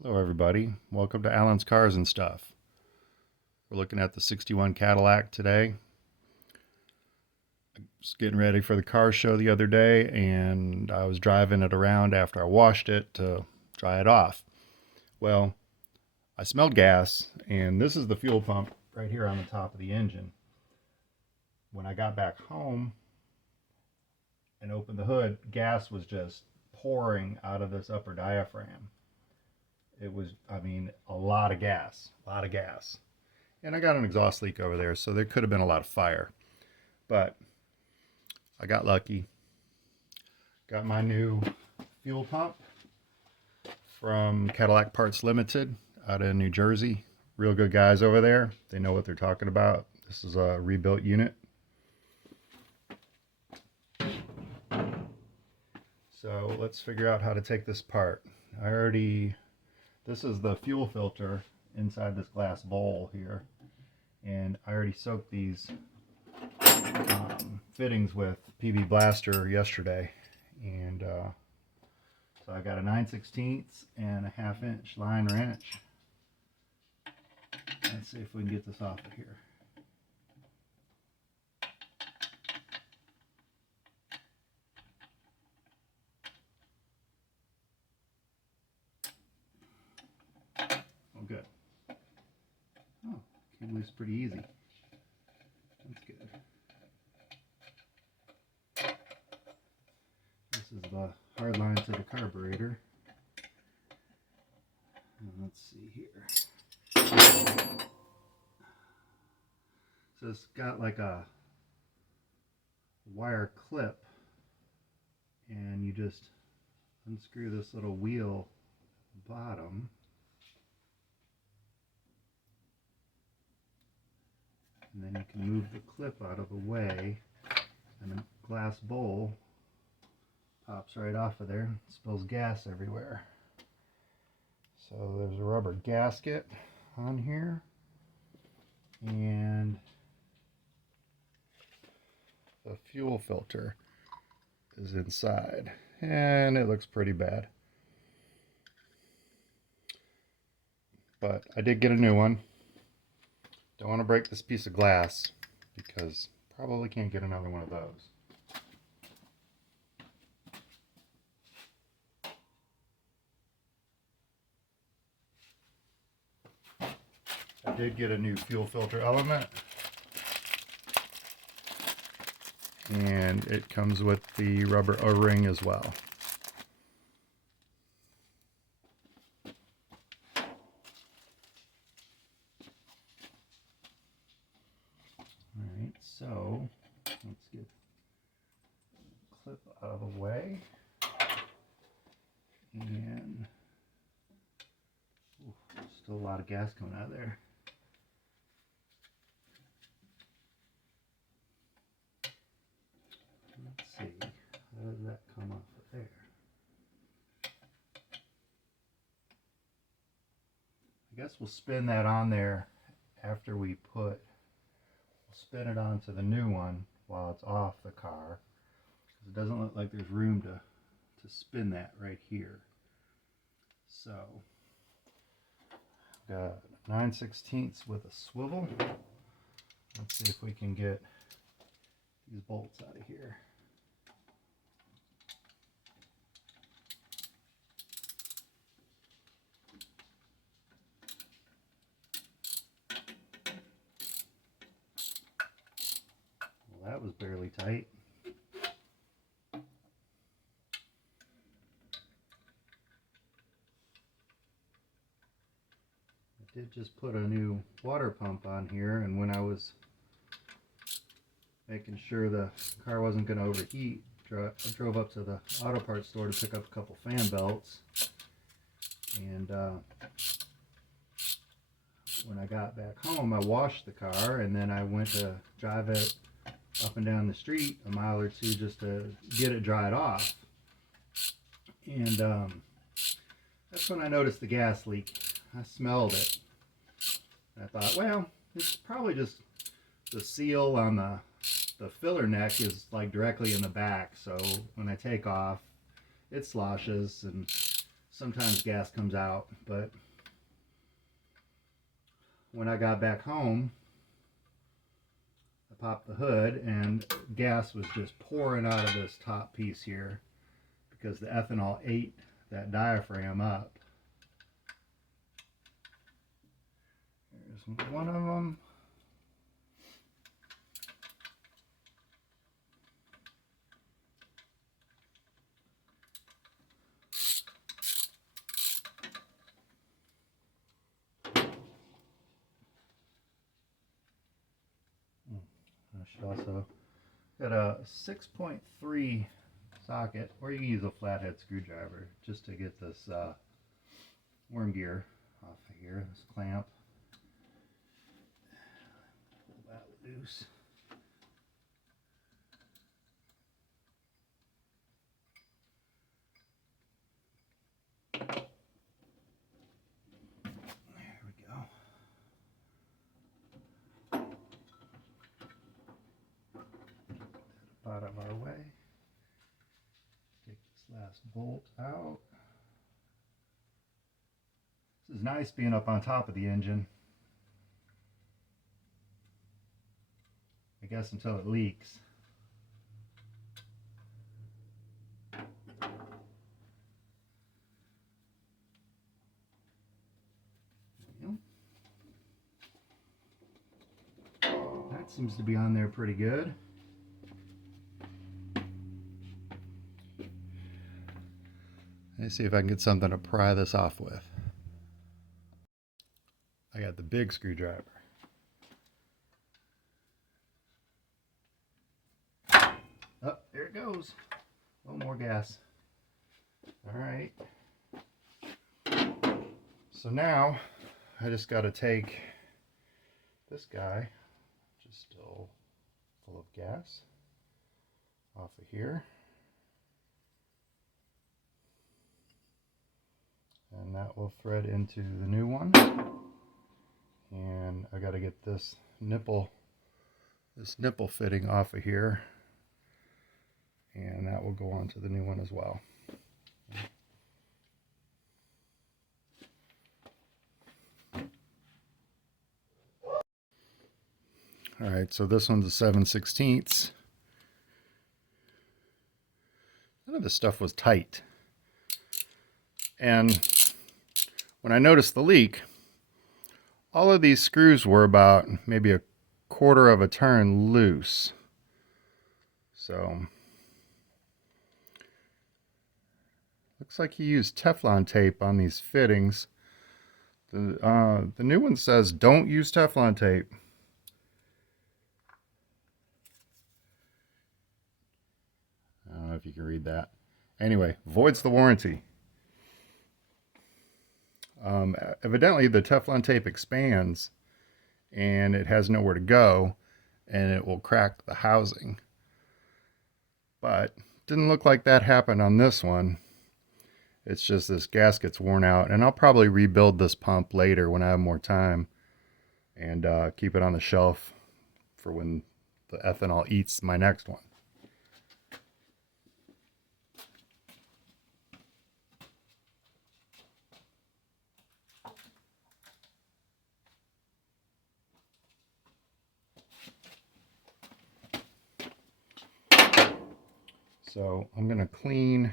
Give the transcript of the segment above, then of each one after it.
Hello everybody, welcome to Alan's Cars and Stuff. We're looking at the 61 Cadillac today. I was getting ready for the car show the other day and I was driving it around after I washed it to dry it off. Well, I smelled gas, and this is the fuel pump right here on the top of the engine. When I got back home and opened the hood, gas was just pouring out of this upper diaphragm. It was, a lot of gas, And I got an exhaust leak over there, so there could have been a lot of fire. But I got lucky. Got my new fuel pump from Cadillac Parts Limited out in New Jersey. Real good guys over there. They know what they're talking about. This is a rebuilt unit. So let's figure out how to take this apart. This is the fuel filter inside this glass bowl here, and I already soaked these fittings with PB Blaster yesterday, and so I got a 9/16 and a 1/2 inch line wrench. Let's see if we can get this off of here. Oh, good. Oh, came loose pretty easy. That's good. This is the hard line to the carburetor. And let's see here. So it's got like a wire clip, and you just unscrew this little wheel at the bottom. And then you can move the clip out of the way, and the glass bowl pops right off of there. It spills gas everywhere. So there's a rubber gasket on here, and the fuel filter is inside, and it looks pretty bad. But I did get a new one. Don't want to break this piece of glass because probably can't get another one of those. I did get a new fuel filter element, and it comes with the rubber O-ring as well. Alright, so let's get the clip out of the way, and still a lot of gas coming out of there. Let's see, how does that come off of there? I guess we'll spin that on there after we'll spin it onto the new one while it's off the car, because it doesn't look like there's room to spin that right here. So got 9/16 with a swivel. Let's see if we can get these bolts out of here. Well, that was barely tight. I did just put a new water pump on here, and when I was making sure the car wasn't going to overheat, I drove up to the auto parts store to pick up a couple fan belts, and when I got back home I washed the car, and then I went to drive it up and down the street a mile or two just to get it dried off, and that's when I noticed the gas leak. I smelled it, and I thought, well, it's probably just the seal on the filler neck is like directly in the back, so when I take off it sloshes, and sometimes gas comes out, but when I got back home, I popped the hood and gas was just pouring out of this top piece here because the ethanol ate that diaphragm up. There's one of them. I should also got a 6.3 socket, or you can use a flathead screwdriver just to get this worm gear off of here, this clamp. Pull that loose. There we go. Out of our way. Take this last bolt out. This is nice being up on top of the engine. I guess until it leaks. That seems to be on there pretty good. Let's see if I can get something to pry this off with. I got the big screwdriver. Oh, there it goes. A little more gas. All right. So now I just got to take this guy, which is still full of gas, off of here. And that will thread into the new one. And I got to get this nipple fitting off of here. And that will go onto the new one as well. All right, so this one's a 7/16. None of this stuff was tight. And when I noticed the leak, all of these screws were about maybe a quarter of a turn loose. So looks like he used Teflon tape on these fittings. The new one says don't use Teflon tape. I don't know if you can read that. Anyway, voids the warranty. Evidently the Teflon tape expands and it has nowhere to go and it will crack the housing. But didn't look like that happened on this one. It's just this gasket's worn out, and I'll probably rebuild this pump later when I have more time and keep it on the shelf for when the ethanol eats my next one. So I'm going to clean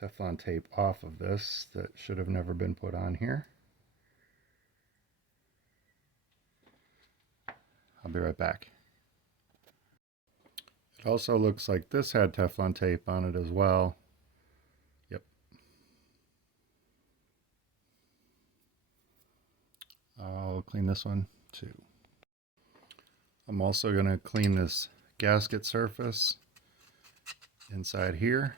Teflon tape off of this that should have never been put on here. I'll be right back. It also looks like this had Teflon tape on it as well. Yep. I'll clean this one too. I'm also going to clean this gasket surface inside here.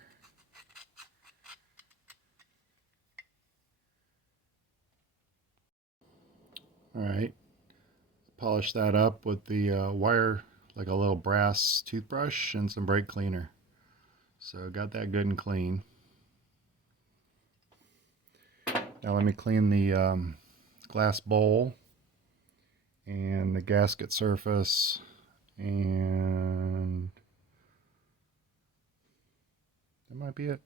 All right, polish that up with the wire, like a little brass toothbrush and some brake cleaner. So got that good and clean. Now let me clean the glass bowl and the gasket surface, and that might be it.